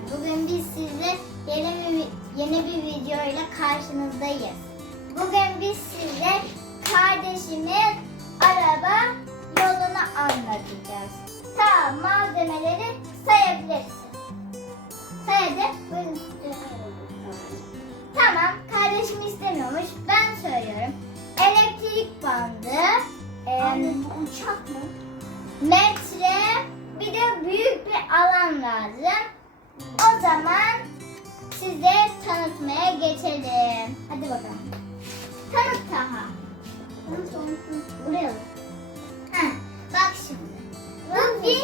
Bugün biz sizle yeni bir, yeni bir video ile karşınızdayız. Bugün biz size kardeşimin araba yolunu anlatacağız. Tamam malzemeleri sayabilirsin. Say hadi. Buyurun. Tamam kardeşim istemiyormuş. Ben söylüyorum. Elektrik bandı. em, uçak mı? metre bir de büyük bir alan lazım. O zaman size tanıtmaya geçelim. Hadi bakalım. Tanıt Taha. Buraya. Heh, bak şimdi. Bu bir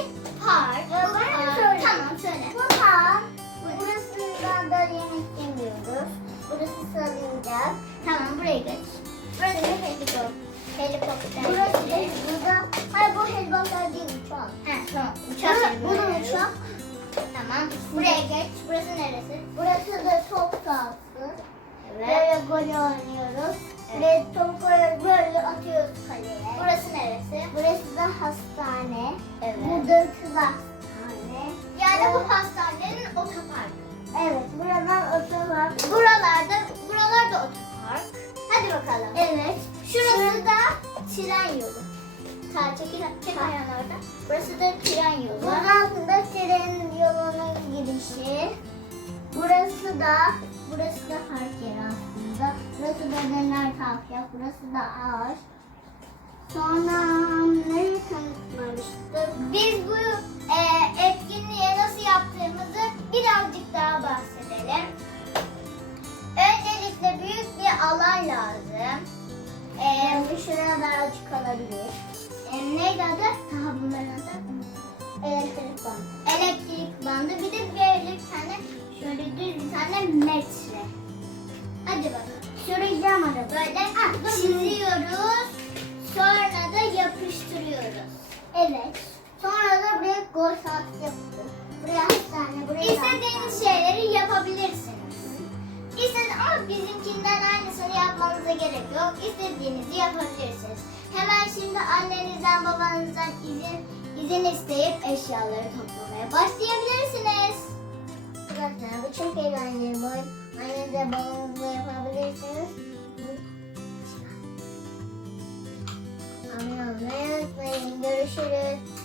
park. Bu park-. Tamam söyle. Bu park. Burasında da yemek yemiyoruz. Burası salıncak. Tamam buraya geç. Burası helikopter. Helikopter. Burası Tamam. Buraya geç. Burası neresi? Burası da top sahası. Evet. Böyle gol oynuyoruz. Evet. Ve topu böyle atıyoruz kaleye. Burası neresi? Burası da hastane. Evet. Burası da hastane. Yani bu hastanenin otoparkı. Evet, buradan otolar. Buralarda, buralarda otopark. Hadi bakalım. Evet. Şurası da tren yolu. Ta çekil, çek ayağını da, burası da park yeri aslında. Burası da döner tavşan, burası da ağaç. Sonra neyi tanıtmamıştık? Biz bu e, etkinliği nasıl yaptığımızı birazcık daha bahsedelim. Öncelikle büyük bir alan lazım. E, Yani şurada açık kalabilir. e, neydi adı? Daha bunların adı. Elektrik var. elektrik bandı bir de tane şöyle düz bir tane metre. Hadi bakalım. Süreceğim araba. Böyle çiziyoruz. Sonra da yapıştırıyoruz. Evet. Sonra da buraya gol sahası yapıyoruz. Buraya hastane, buraya İstediğiniz şeyleri yapabilirsiniz. İstedi ama bizimkinden aynısını yapmanıza gerek yok. İstediğinizi yapabilirsiniz. Hemen şimdi annenizden babanızdan izin izin isteyip eşyaları toplamaya başlayabilirsiniz. Eğlenceli boy. Annenizle babanızla yapabilirsiniz. Abone olmayı unutmayın. Görüşürüz.